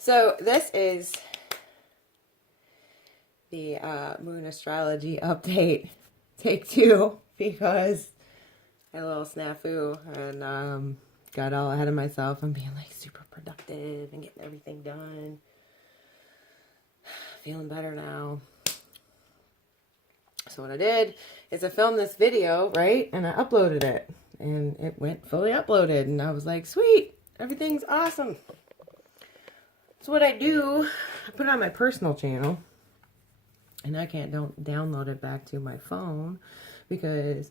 So this is the Moon Astrology Update Take 2 because I had a little snafu and got all ahead of myself and being like super productive and getting everything done. Feeling better now. So what I did is I filmed this video, right? And I uploaded it. And it went fully uploaded. And I was like, sweet, everything's awesome. So what I do, I put it on my personal channel. And I can't download it back to my phone because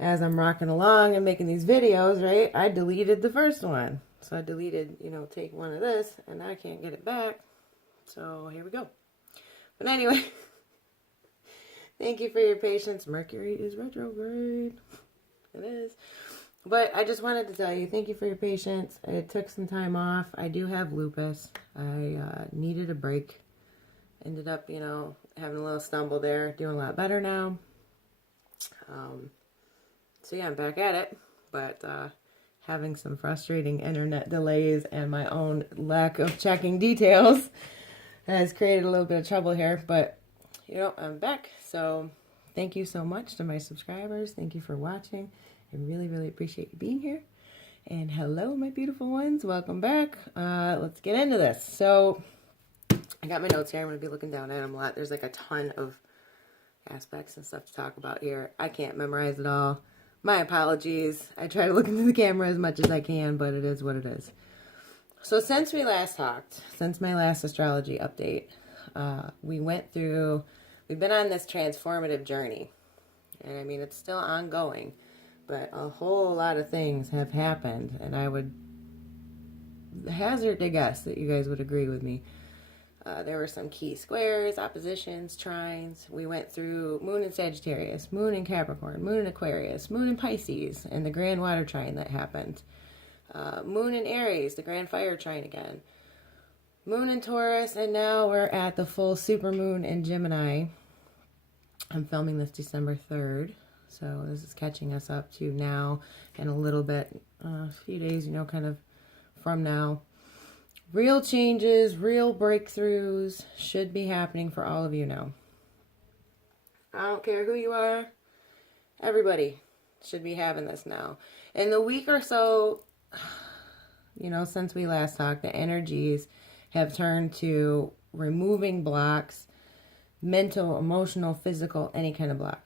as I'm rocking along and making these videos, right, I deleted the first one. So I deleted, take one of this, and I can't get it back. So here we go. But anyway, thank you for your patience. Mercury is retrograde. It is. But I just wanted to tell you, thank you for your patience. It took some time off. I do have lupus. I needed a break. Ended up, having a little stumble there. Doing a lot better now. So yeah, I'm back at it. But having some frustrating internet delays and my own lack of checking details has created a little bit of trouble here. But, I'm back. So thank you so much to my subscribers. Thank you for watching. I really, really appreciate you being here. And hello, my beautiful ones. Welcome back. Let's get into this. So I got my notes here. I'm going to be looking down at them a lot. There's like a ton of aspects and stuff to talk about here. I can't memorize it all. My apologies. I try to look into the camera as much as I can, but it is what it is. So since we last talked, since my last astrology update, we've been on this transformative journey. And I mean, it's still ongoing, but a whole lot of things have happened. And I would hazard to guess that you guys would agree with me. There were some key squares, oppositions, trines. We went through Moon in Sagittarius, Moon in Capricorn, Moon in Aquarius, Moon in Pisces, and the Grand Water Trine that happened. Moon in Aries, the Grand Fire Trine again. Moon in Taurus, and now we're at the full supermoon in Gemini. I'm filming this December 3rd, so this is catching us up to now and a little bit, a few days, kind of from now. Real changes, real breakthroughs should be happening for all of you now. I don't care who you are. Everybody should be having this now. In the week or so, since we last talked, the energies have turned to removing blocks, mental, emotional, physical, any kind of block.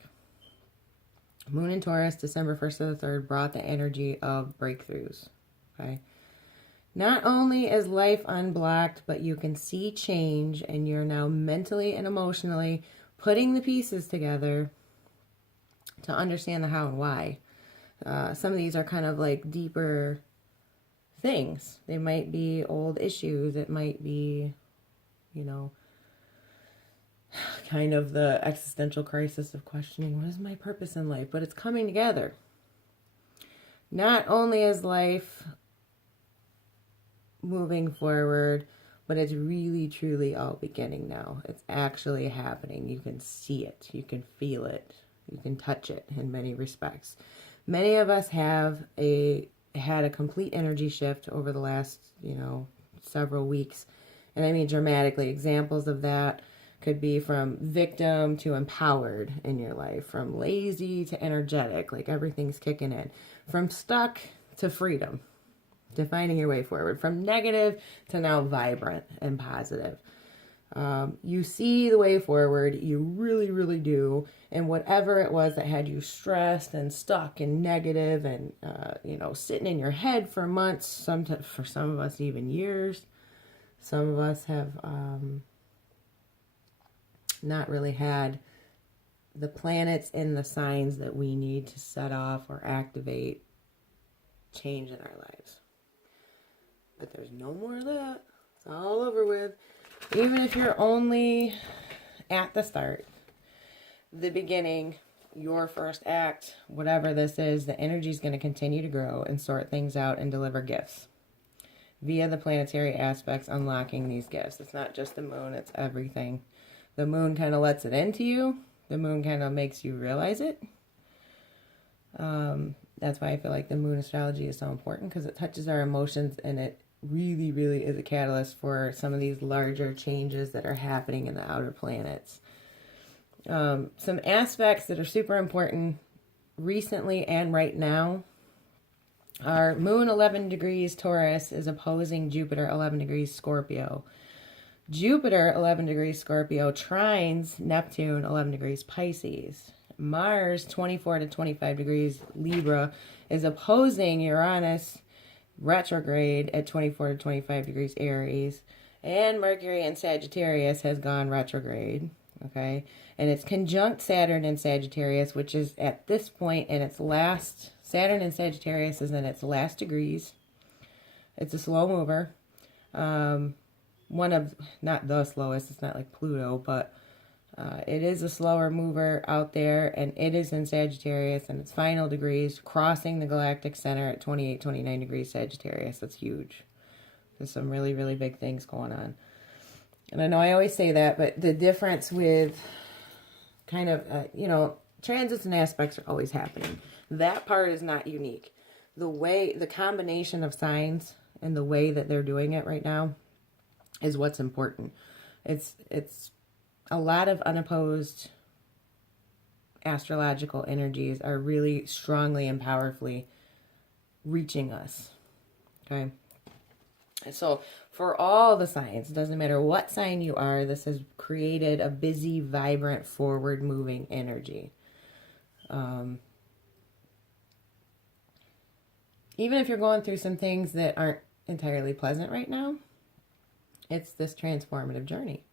Moon in Taurus, December 1st to the 3rd, brought the energy of breakthroughs. Okay. Not only is life unblocked, but you can see change and you're now mentally and emotionally putting the pieces together to understand the how and why. Some of these are kind of like deeper things. They might be old issues. It might be, kind of the existential crisis of questioning, what is my purpose in life? But it's coming together. Not only is life moving forward, but it's really truly all beginning now. It's actually happening. You can see it, you can feel it, you can touch it in many respects. Many of us have had a complete energy shift over the last several weeks, and I mean dramatically. Examples of that could be from victim to empowered in your life, from lazy to energetic, like everything's kicking in, from stuck to freedom, defining your way forward, from negative to now vibrant and positive. You see the way forward, you really, really do. And whatever it was that had you stressed and stuck and negative and, sitting in your head for months, for some of us even years, some of us have not really had the planets and the signs that we need to set off or activate change in our lives. But there's no more of that. It's all over with. Even if you're only at the start, the beginning, your first act, whatever this is, the energy is going to continue to grow and sort things out and deliver gifts via the planetary aspects, unlocking these gifts. It's not just the moon, it's everything. The moon kind of lets it into you. The moon kind of makes you realize it. That's why I feel like the moon astrology is so important, because it touches our emotions and it really, really is a catalyst for some of these larger changes that are happening in the outer planets. Some aspects that are super important recently and right now are Moon 11 degrees Taurus is opposing Jupiter 11 degrees Scorpio. Jupiter 11 degrees Scorpio trines Neptune 11 degrees Pisces. Mars 24 to 25 degrees Libra is opposing Uranus retrograde at 24 to 25 degrees Aries. And Mercury in Sagittarius has gone retrograde. Okay, and it's conjunct Saturn in Sagittarius, which is at this point in its last, Saturn in Sagittarius is in its last degrees. It's a slow mover. One of, not the slowest, it's not like Pluto, but it is a slower mover out there, and it is in Sagittarius and its final degrees, crossing the galactic center at 28, 29 degrees Sagittarius. That's huge. There's some really, really big things going on. And I know I always say that, but the difference with kind of, transits and aspects are always happening. That part is not unique. The combination of signs and the way that they're doing it right now is what's important. It's a lot of unopposed astrological energies are really strongly and powerfully reaching us. Okay? So for all the signs, it doesn't matter what sign you are, this has created a busy, vibrant, forward-moving energy. Even if you're going through some things that aren't entirely pleasant right now, it's this transformative journey.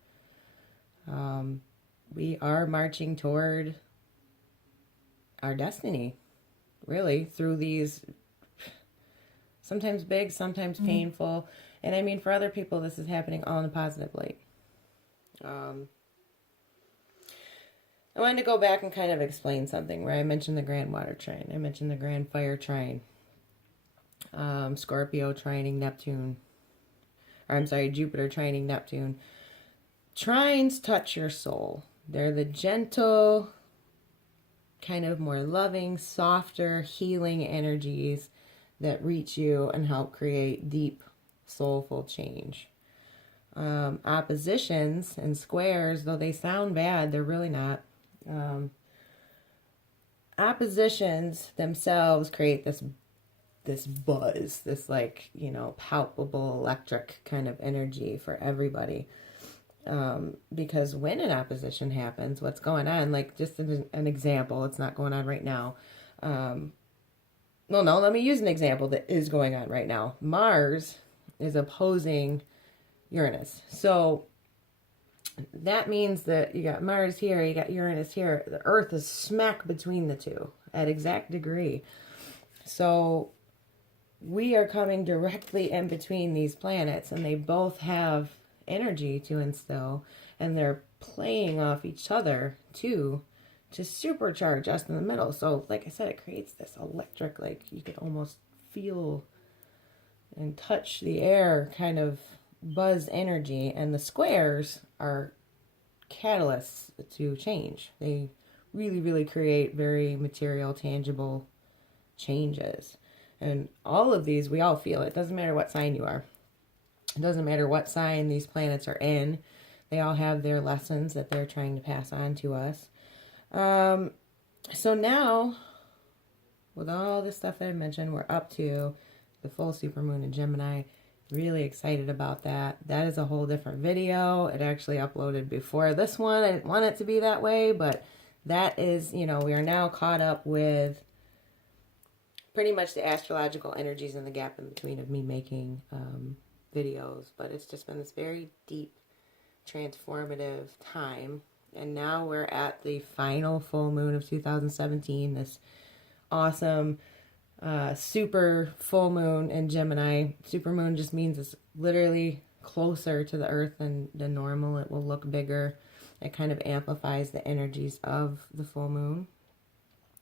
We are marching toward our destiny, really, through these sometimes big, sometimes painful. And I mean, for other people, this is happening all in a positive light. I wanted to go back and kind of explain something where I mentioned the Grand Water Trine. I mentioned the Grand Fire Trine. Scorpio trining Neptune. Or I'm sorry, Jupiter trining Neptune. Trines touch your soul. They're the gentle, kind of more loving, softer, healing energies that reach you and help create deep, soulful change. Oppositions and squares, though they sound bad, they're really not. Oppositions themselves create this buzz, this palpable electric kind of energy for everybody. Because when an opposition happens, what's going on, like just an example, it's not going on right now. Let me use an example that is going on right now. Mars is opposing Uranus. So that means that you got Mars here, you got Uranus here. The Earth is smack between the two at exact degree. So we are coming directly in between these planets, and they both have energy to instill, and they're playing off each other too, to supercharge us in the middle. So like I said, it creates this electric, like you could almost feel and touch the air kind of buzz energy. And the squares are catalysts to change. They really, really create very material, tangible changes. And all of these, we all feel it. It doesn't matter what sign you are. It doesn't matter what sign these planets are in. They all have their lessons that they're trying to pass on to us. So now, with all this stuff that I mentioned, we're up to the full supermoon in Gemini. Really excited about that. That is a whole different video. It actually uploaded before this one. I didn't want it to be that way, but that is, we are now caught up with pretty much the astrological energies and the gap in between of me making videos. But it's just been this very deep, transformative time. And now we're at the final full moon of 2017, this awesome super full moon in Gemini. Super moon just means it's literally closer to the earth than normal. It will look bigger. It kind of amplifies the energies of the full moon.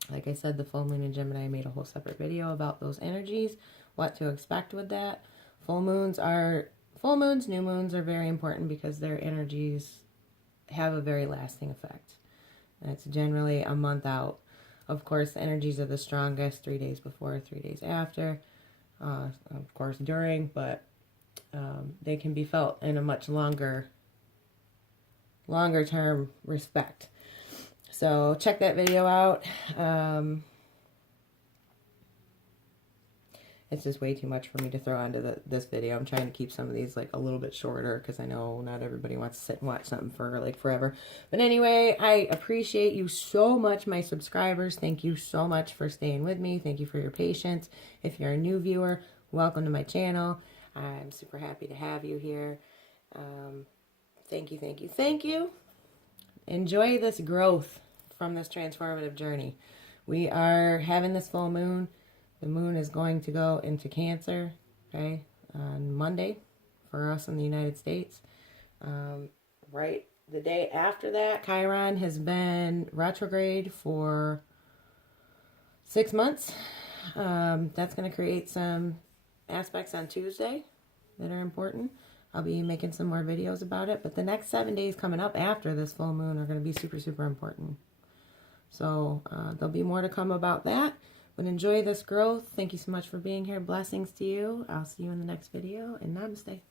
Like I said, the full moon in Gemini, I made a whole separate video about those energies, what to expect with that. Full moons, new moons are very important because their energies have a very lasting effect. And it's generally a month out. Of course, the energies are the strongest 3 days before, 3 days after, of course during, but they can be felt in a much longer term respect. So check that video out. It's just way too much for me to throw onto this video. I'm trying to keep some of these like a little bit shorter because I know not everybody wants to sit and watch something for like forever. But anyway, I appreciate you so much, my subscribers. Thank you so much for staying with me. Thank you for your patience. If you're a new viewer, welcome to my channel. I'm super happy to have you here. Thank you, thank you, thank you. Enjoy this growth from this transformative journey. We are having this full moon. The moon is going to go into Cancer, okay, on Monday for us in the United States. Right the day after that, Chiron has been retrograde for 6 months. That's going to create some aspects on Tuesday that are important. I'll be making some more videos about it, but the next 7 days coming up after this full moon are going to be super, super important. So there'll be more to come about that. But enjoy this growth. Thank you so much for being here. Blessings to you. I'll see you in the next video, and namaste.